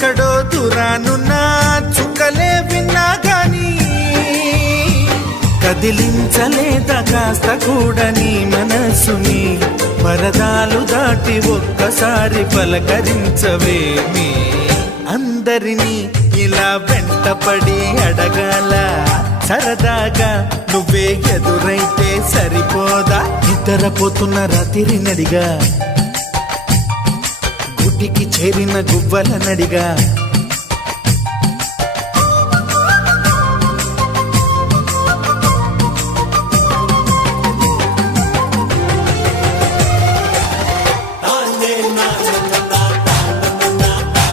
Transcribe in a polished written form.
ఎక్కడో దూరానున్నా చుక్కలే విన్నా గాని కదిలించలేదా కాస్త కూడా నీ మనసుని పరదాలు దాటి ఒక్కసారి పలకరించవేమి అందరినీ ఇలా వెంటపడి అడగాల సరదాగా నువ్వే ఎదురైతే సరిపోదా నిద్రపోతున్న రాత్రి నడిగా గుటికి చేరిన గువ్వల నడిగా